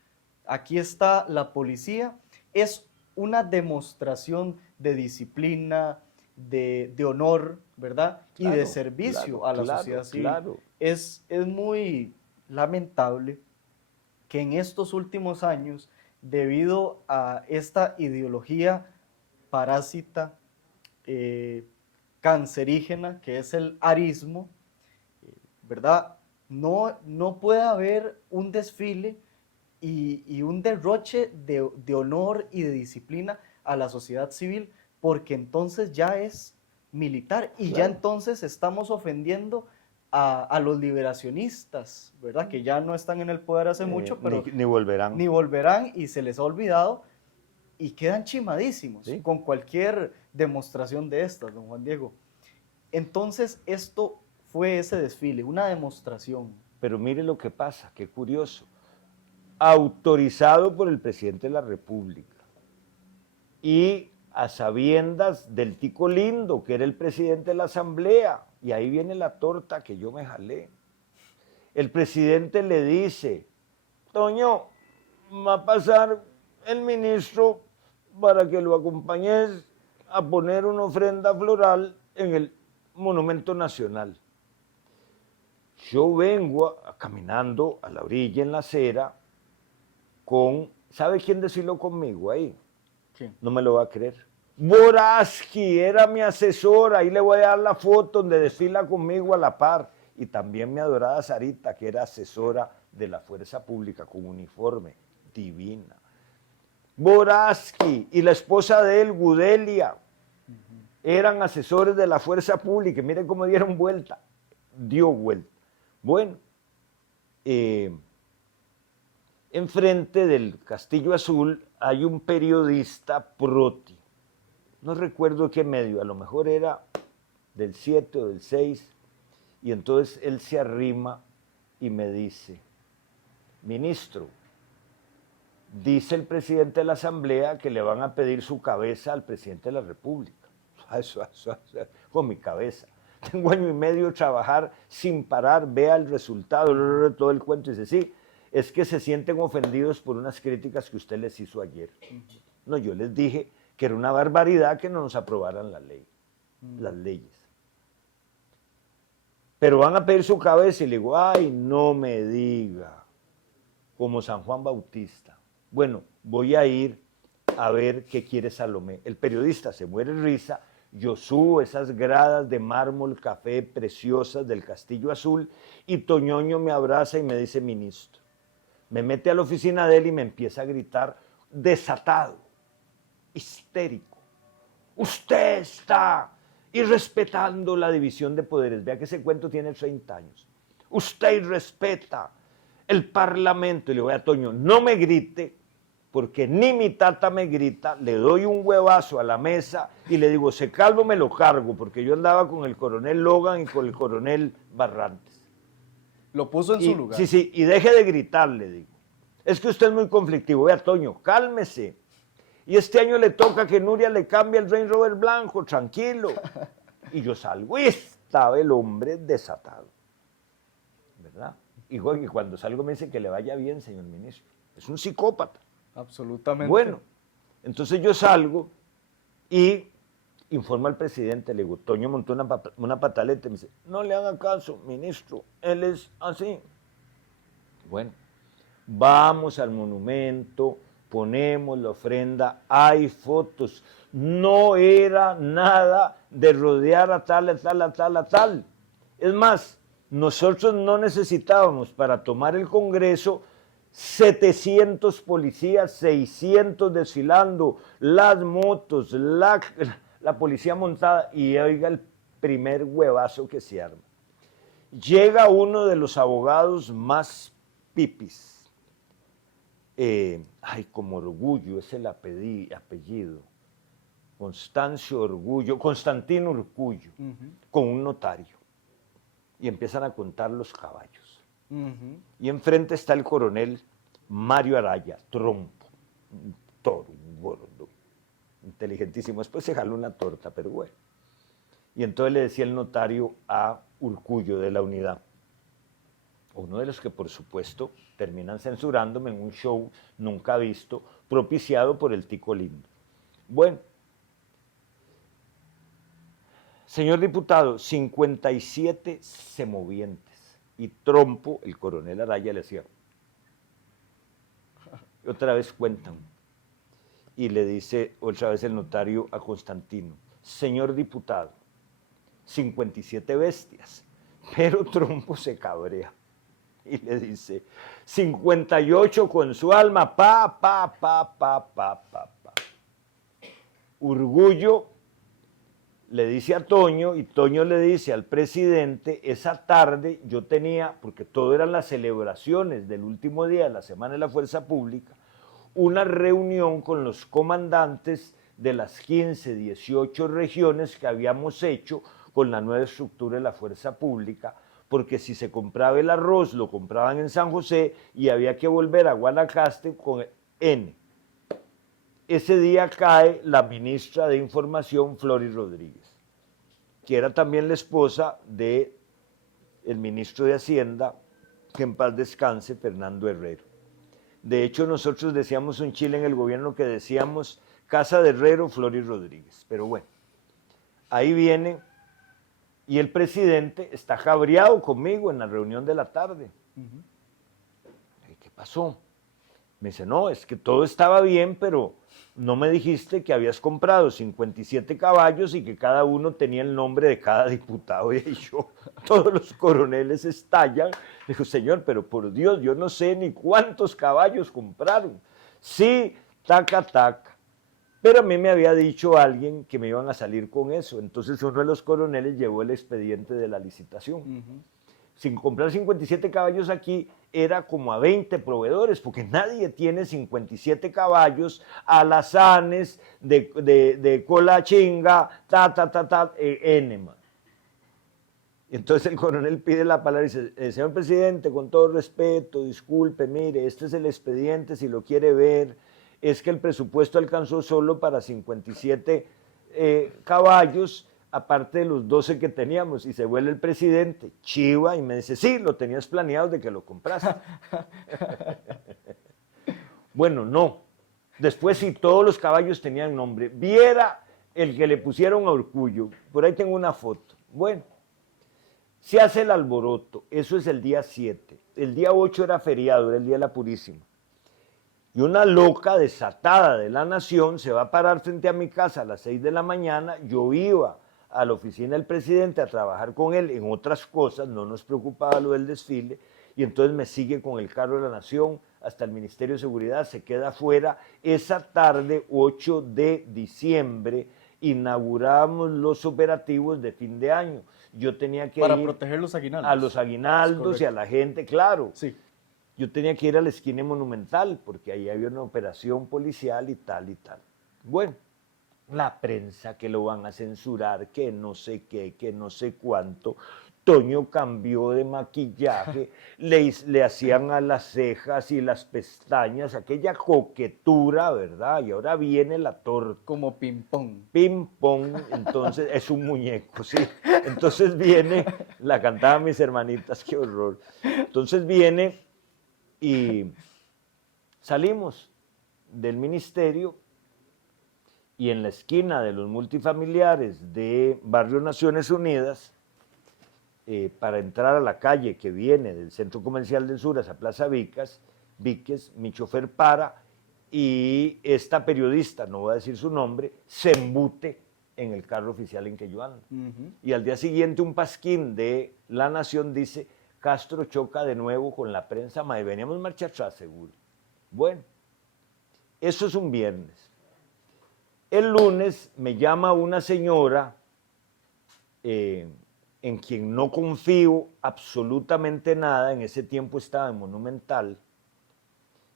aquí está la policía. Es una demostración de disciplina, de honor, ¿verdad? Y de Claro, servicio claro, a la claro, sociedad civil. claro. Es muy lamentable que en estos últimos años, debido a esta ideología parásita, cancerígena, que es el arismo, ¿verdad? No puede haber un desfile y un derroche de honor y de disciplina a la sociedad civil, porque entonces ya es militar y ya Claro. entonces estamos ofendiendo a los liberacionistas, ¿verdad? Que ya no están en el poder hace mucho, pero Ni volverán. ni volverán y se les ha olvidado y quedan chimadísimos ¿Sí? con cualquier demostración de estas, don Juan Diego. Entonces, esto fue ese desfile, una demostración. Pero mire lo que pasa, qué curioso. Autorizado por el presidente de la República y a sabiendas del Tico Lindo, que era el presidente de la Asamblea, y ahí viene la torta que yo me jalé. El presidente le dice, Toño, va a pasar el ministro para que lo acompañes a poner una ofrenda floral en el Monumento Nacional. Yo vengo caminando a la orilla en la acera con, ¿sabe quién desfiló conmigo ahí? ¿Quién? No me lo va a creer. Boraski era mi asesora, ahí le voy a dar la foto donde desfila conmigo a la par. Y también mi adorada Sarita, que era asesora de la Fuerza Pública con uniforme, divina. Boraski y la esposa de él, Gudelia, eran asesores de la Fuerza Pública. Miren cómo dieron vuelta. Dio vuelta. Bueno, enfrente del Castillo Azul hay un periodista proti. No recuerdo qué medio, a lo mejor era del 7 o del 6. Y entonces él se arrima y me dice, ministro, dice el presidente de la Asamblea que le van a pedir su cabeza al presidente de la República. Con mi cabeza. Tengo año y medio de trabajar sin parar, vea el resultado, todo el cuento. Y dice, sí, es que se sienten ofendidos por unas críticas que usted les hizo ayer. No, yo les dije que era una barbaridad que no nos aprobaran la ley, las leyes. Pero van a pedir su cabeza y le digo, ay, no me diga, como San Juan Bautista. Bueno, voy a ir a ver qué quiere Salomé. El periodista se muere de risa, yo subo esas gradas de mármol café preciosas del Castillo Azul y Toñoño me abraza y me dice, ministro. Me mete a la oficina de él y me empieza a gritar desatado, histérico. Usted está irrespetando la división de poderes. Vea que ese cuento tiene 30 años. Usted irrespeta el Parlamento. Y le voy a Toño, no me grite, porque ni mi tata me grita, le doy un huevazo a la mesa y le digo, se calvo me lo cargo, porque yo andaba con el coronel Logan y con el coronel Barrantes. Lo puso en su lugar. Sí, sí, y deje de gritar, le digo. Es que usted es muy conflictivo. Vea, Toño, cálmese. Y este año le toca que Nuria le cambie el Range Rover blanco, tranquilo. Y yo salgo y estaba el hombre desatado. ¿Verdad? Y cuando salgo me dice que le vaya bien, señor ministro. Es un psicópata. Absolutamente. Bueno, entonces yo salgo y informo al presidente, le digo, Toño montó una pataleta y me dice, no le haga caso, ministro, él es así. Bueno, vamos al monumento, ponemos la ofrenda, hay fotos, no era nada de rodear a tal, a tal, a tal, a tal. Es más, nosotros no necesitábamos para tomar el Congreso 700 policías, 600 desfilando, las motos, la policía montada, y oiga el primer huevazo que se arma. Llega uno de los abogados más pipis, como Orgullo es el apellido, Constantino Urcullo, con un notario, y empiezan a contar los caballos. Y enfrente está el coronel Mario Araya, trompo, un toro, un gordo, inteligentísimo. Después se jaló una torta, pero bueno. Y entonces le decía el notario a Urcullo de la Unidad. Uno de los que, por supuesto, terminan censurándome en un show nunca visto, propiciado por el Tico Lindo. Bueno, señor diputado, 57 semovientes. Y Trompo, el coronel Araya, le decía, otra vez cuentan. Y le dice otra vez el notario a Constantino, señor diputado, 57 bestias. Pero Trompo se cabrea y le dice, 58 con su alma, pa. Urgullo le dice a Toño y Toño le dice al presidente, esa tarde yo tenía, porque todo eran las celebraciones del último día de la Semana de la Fuerza Pública, una reunión con los comandantes de las 15, 18 regiones que habíamos hecho con la nueva estructura de la Fuerza Pública, porque si se compraba el arroz, lo compraban en San José y había que volver a Guanacaste con N. Ese día cae la ministra de Información, Floris Rodríguez, que era también la esposa del ministro de Hacienda, que en paz descanse, Fernando Herrero. De hecho, nosotros decíamos en Chile en el gobierno que decíamos Casa de Herrero, Floris Rodríguez. Pero bueno, ahí viene y el presidente está cabreado conmigo en la reunión de la tarde. ¿Qué pasó? Me dice, no, es que todo estaba bien, pero no me dijiste que habías comprado 57 caballos y que cada uno tenía el nombre de cada diputado. Y yo, todos los coroneles estallan. Le digo, señor, pero por Dios, yo no sé ni cuántos caballos compraron. Sí, taca. Pero a mí me había dicho alguien que me iban a salir con eso. Entonces uno de los coroneles llevó el expediente de la licitación. Sin comprar 57 caballos aquí, era como a 20 proveedores, porque nadie tiene 57 caballos alazanes de cola chinga, N. Entonces el coronel pide la palabra y dice, señor presidente, con todo respeto, disculpe, mire, este es el expediente, si lo quiere ver, es que el presupuesto alcanzó solo para 57 caballos, aparte de los 12 que teníamos, y se vuelve el presidente, chiva, y me dice, sí, lo tenías planeado de que lo compraste. Bueno, no. Después sí, todos los caballos tenían nombre. Viera el que le pusieron a Urcullo. Por ahí tengo una foto. Bueno, se hace el alboroto. Eso es el día 7. El día 8 era feriado, era el día de la Purísima. Y una loca desatada de la nación se va a parar frente a mi casa a las 6 de la mañana. Yo iba a la oficina del presidente a trabajar con él en otras cosas, no nos preocupaba lo del desfile, y entonces me sigue con el carro de la nación hasta el Ministerio de Seguridad, se queda afuera. Esa tarde, 8 de diciembre, inauguramos los operativos de fin de año. Yo tenía que para ir proteger los aguinaldos. a los aguinaldos y a la gente, claro. Sí. Yo tenía que ir a la esquina Monumental, porque ahí había una operación policial y tal y tal. Bueno, la prensa que lo van a censurar, que no sé qué, que no sé cuánto. Toño cambió de maquillaje, le hacían a las cejas y las pestañas, aquella coquetura, ¿verdad? Y ahora viene la torta. Como ping-pong. Ping-pong, entonces es un muñeco, ¿sí? Entonces viene, la cantaban mis hermanitas, qué horror. Entonces viene y salimos del ministerio y en la esquina de los multifamiliares de Barrio Naciones Unidas, para entrar a la calle que viene del Centro Comercial del Sur hacia Plaza Víquez, mi chofer para y esta periodista, no voy a decir su nombre, se embute en el carro oficial en que yo ando. Y al día siguiente un pasquín de La Nación dice, Castro choca de nuevo con la prensa, mae, veníamos marcha atrás seguro. Bueno, eso es un viernes. El lunes me llama una señora en quien no confío absolutamente nada, en ese tiempo estaba en Monumental,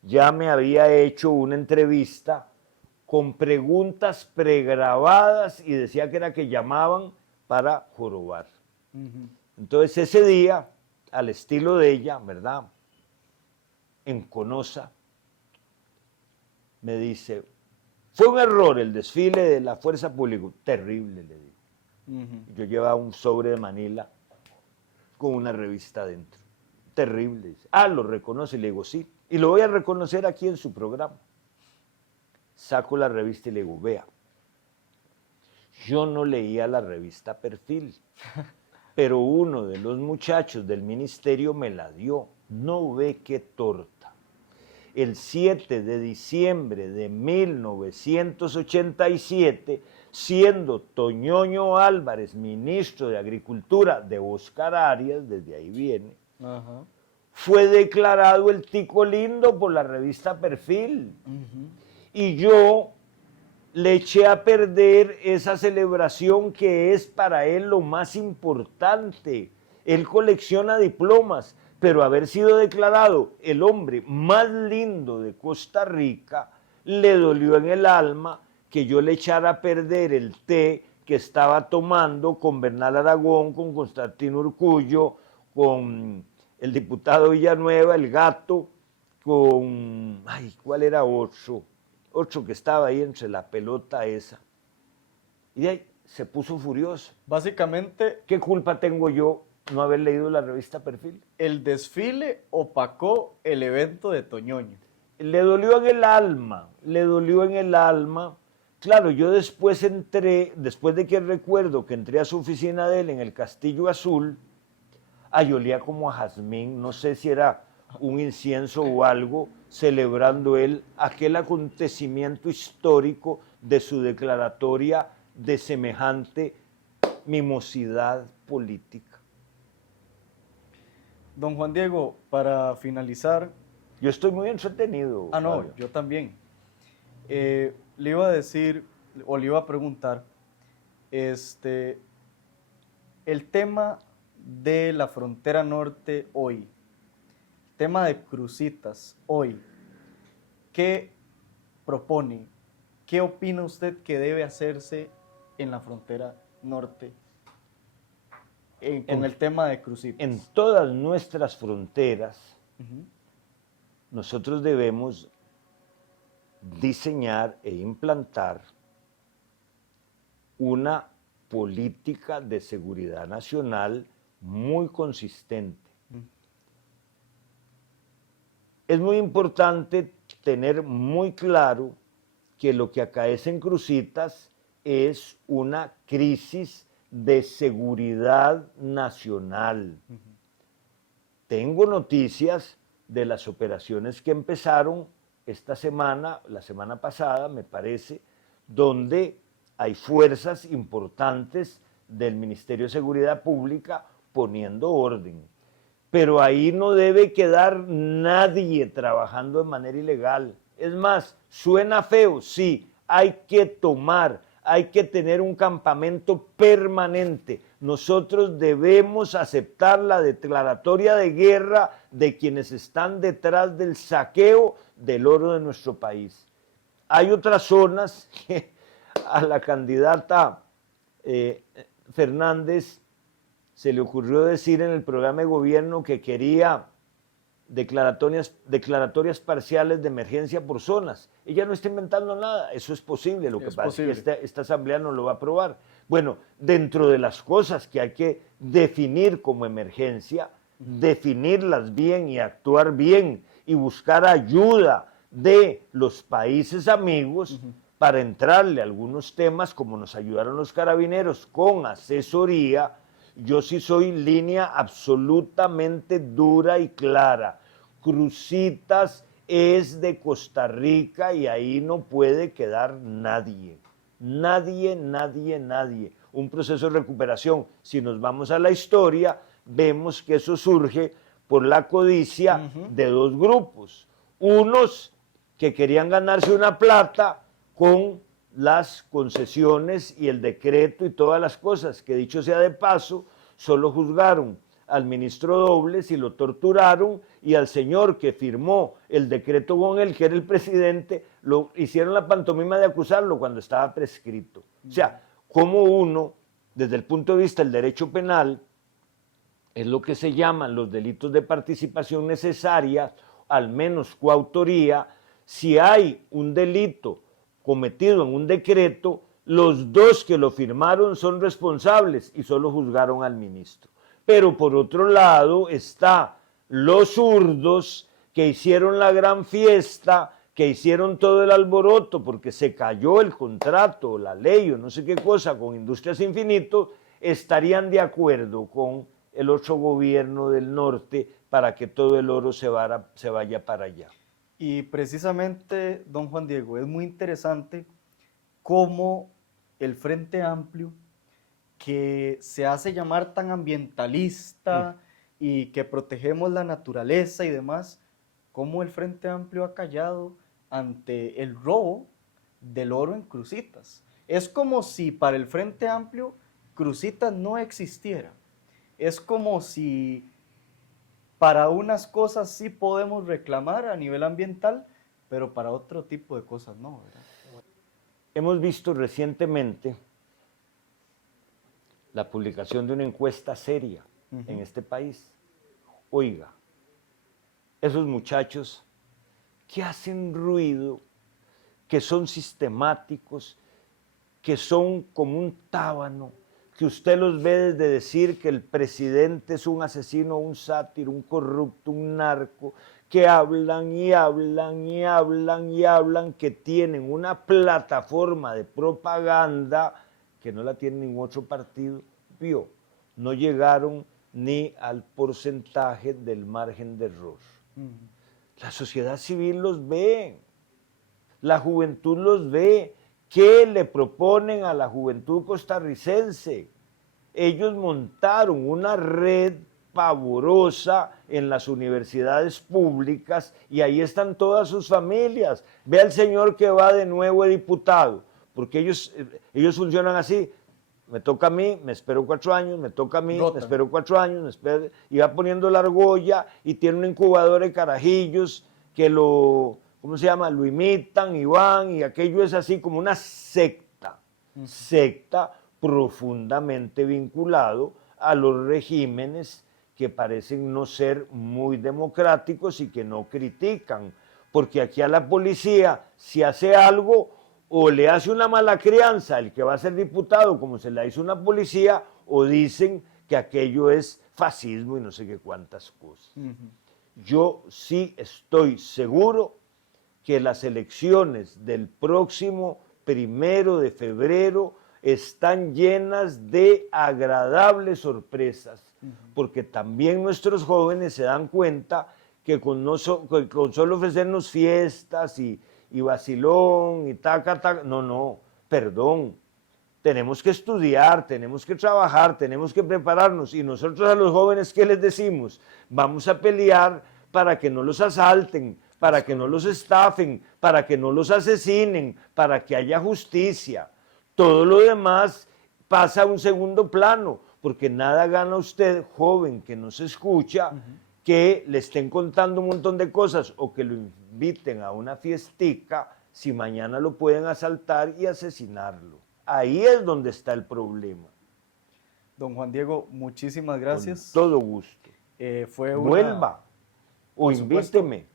ya me había hecho una entrevista con preguntas pregrabadas y decía que era que llamaban para jorobar. Entonces ese día, al estilo de ella, ¿verdad?, en Conosa, me dice, fue un error el desfile de la Fuerza Pública, terrible, le digo. Yo llevaba un sobre de Manila con una revista adentro. Terrible. Dice. Ah, lo reconoce. Le digo, sí. Y lo voy a reconocer aquí en su programa. Saco la revista y le digo, vea, yo no leía la revista Perfil, pero uno de los muchachos del ministerio me la dio. No ve qué torta. El 7 de diciembre de 1987, siendo Toñoño Álvarez ministro de Agricultura de Óscar Arias, desde ahí viene, Ajá. fue declarado el tico lindo por la revista Perfil. Y yo le eché a perder esa celebración que es para él lo más importante. Él colecciona diplomas, pero haber sido declarado el hombre más lindo de Costa Rica le dolió en el alma que yo le echara a perder el té que estaba tomando con Bernal Aragón, con Constantino Urcullo, con el diputado Villanueva, el gato, con, ay, ¿cuál era otro? Otro que estaba ahí entre la pelota esa. Y de ahí se puso furioso. Básicamente, ¿Qué culpa tengo yo no haber leído la revista Perfil? el desfile opacó el evento de Toñoño. Le dolió en el alma, le dolió en el alma. Claro, yo después entré, después de que recuerdo que entré a su oficina de él en el Castillo Azul, ay, olía como a jazmín, no sé si era un incienso o algo, celebrando él aquel acontecimiento histórico de su declaratoria de semejante mimosidad política. Don Juan Diego, para finalizar... Yo estoy muy entretenido. Ah, no, Fabio. yo también. Le iba a decir, o le iba a preguntar, el tema de la frontera norte hoy, tema de Cruzitas hoy, ¿qué propone? ¿Qué opina usted que debe hacerse en la frontera norte con el tema de Cruzitas? En todas nuestras fronteras, Ujú. nosotros debemos diseñar e implantar una política de seguridad nacional muy consistente. Es muy importante tener muy claro que lo que acaece en Cruzitas es una crisis de seguridad nacional. Tengo noticias de las operaciones que empezaron esta semana, la semana pasada, me parece, donde hay fuerzas importantes del Ministerio de Seguridad Pública poniendo orden. Pero ahí no debe quedar nadie trabajando de manera ilegal. Es más, suena feo, sí, hay que tomar, hay que tener un campamento permanente. Nosotros debemos aceptar la declaratoria de guerra de quienes están detrás del saqueo del oro de nuestro país. Hay otras zonas que a la candidata Fernández se le ocurrió decir en el programa de gobierno que quería declaratorias parciales de emergencia por zonas. Ella no está inventando nada, eso es posible, lo que pasa es que esta asamblea no lo va a aprobar. Bueno, dentro de las cosas que hay que definir como emergencia, definirlas bien y actuar bien y buscar ayuda de los países amigos para entrarle a algunos temas como nos ayudaron los carabineros con asesoría. Yo sí soy línea absolutamente dura y clara. Cruzitas es de Costa Rica y ahí no puede quedar nadie. Nadie, nadie, nadie. Un proceso de recuperación. Si nos vamos a la historia, vemos que eso surge por la codicia de dos grupos. Unos que querían ganarse una plata con las concesiones y el decreto y todas las cosas, que dicho sea de paso, solo juzgaron al ministro Dobles y lo torturaron, y al señor que firmó el decreto con él, que era el presidente, lo hicieron la pantomima de acusarlo cuando estaba prescrito. O sea, como uno, desde el punto de vista del derecho penal, es lo que se llaman los delitos de participación necesaria, al menos coautoría. Si hay un delito cometido en un decreto, los dos que lo firmaron son responsables y solo juzgaron al ministro. pero por otro lado está los zurdos que hicieron la gran fiesta, que hicieron todo el alboroto porque se cayó el contrato, la ley o no sé qué cosa con Industrias Infinito, estarían de acuerdo con el otro gobierno del norte para que todo el oro se vaya para allá. Y precisamente, don Juan Diego, es muy interesante cómo el Frente Amplio, que se hace llamar tan ambientalista y que protegemos la naturaleza y demás, cómo el Frente Amplio ha callado ante el robo del oro en Cruzitas. Es como si para el Frente Amplio Cruzitas no existiera. Es como si para unas cosas sí podemos reclamar a nivel ambiental, pero para otro tipo de cosas no, ¿verdad? Hemos visto recientemente la publicación de una encuesta seria en este país. Oiga, esos muchachos que hacen ruido, que son sistemáticos, que son como un tábano, que usted los ve desde decir que el presidente es un asesino, un sátiro, un corrupto, un narco, que hablan y hablan y hablan y hablan, que tienen una plataforma de propaganda que no la tiene ningún otro partido, vio, no llegaron ni al porcentaje del margen de error. La sociedad civil los ve, la juventud los ve. ¿Qué le proponen a la juventud costarricense? Ellos montaron una red pavorosa en las universidades públicas y ahí están todas sus familias. Ve al señor que va de nuevo de diputado, porque ellos funcionan así. Me toca a mí, me espero 4 años, me toca a mí, me espero 4 años, y va poniendo la argolla y tiene una incubadora de carajillos que lo, ¿cómo se llama? Lo imitan y van, y aquello es así como una secta, secta profundamente vinculado a los regímenes que parecen no ser muy democráticos y que no critican, porque aquí a la policía, si hace algo, o le hace una mala crianza el que va a ser diputado, como se la hizo una policía, o dicen que aquello es fascismo y no sé qué cuántas cosas. Yo sí estoy seguro que las elecciones del próximo 1 de febrero están llenas de agradables sorpresas, porque también nuestros jóvenes se dan cuenta que con solo ofrecernos fiestas y vacilón y taca, no, perdón, tenemos que estudiar, tenemos que trabajar, tenemos que prepararnos, y nosotros a los jóvenes, ¿qué les decimos? Vamos a pelear para que no los asalten, para que no los estafen, para que no los asesinen, para que haya justicia. Todo lo demás pasa a un segundo plano, porque nada gana usted, joven, que no se escucha, que le estén contando un montón de cosas o que lo inviten a una fiestica si mañana lo pueden asaltar y asesinarlo. Ahí es donde está el problema. Don Juan Diego, muchísimas gracias. Con todo gusto. Vuelva o invíteme.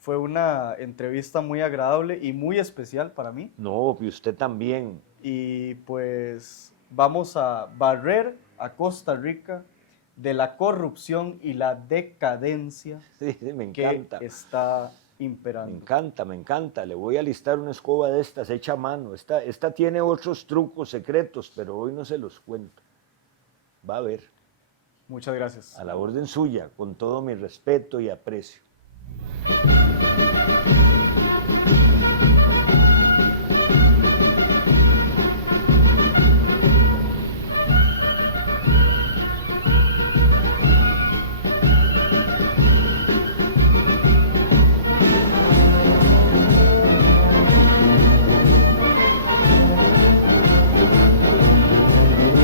Fue una entrevista muy agradable y muy especial para mí. No, y usted también. Y pues vamos a barrer a Costa Rica de la corrupción y la decadencia me encanta. que está imperando. Me encanta. Le voy a listar una escoba de estas hecha a mano. Esta tiene otros trucos secretos, pero hoy no se los cuento. Va a ver. Muchas gracias. A la orden suya, con todo mi respeto y aprecio.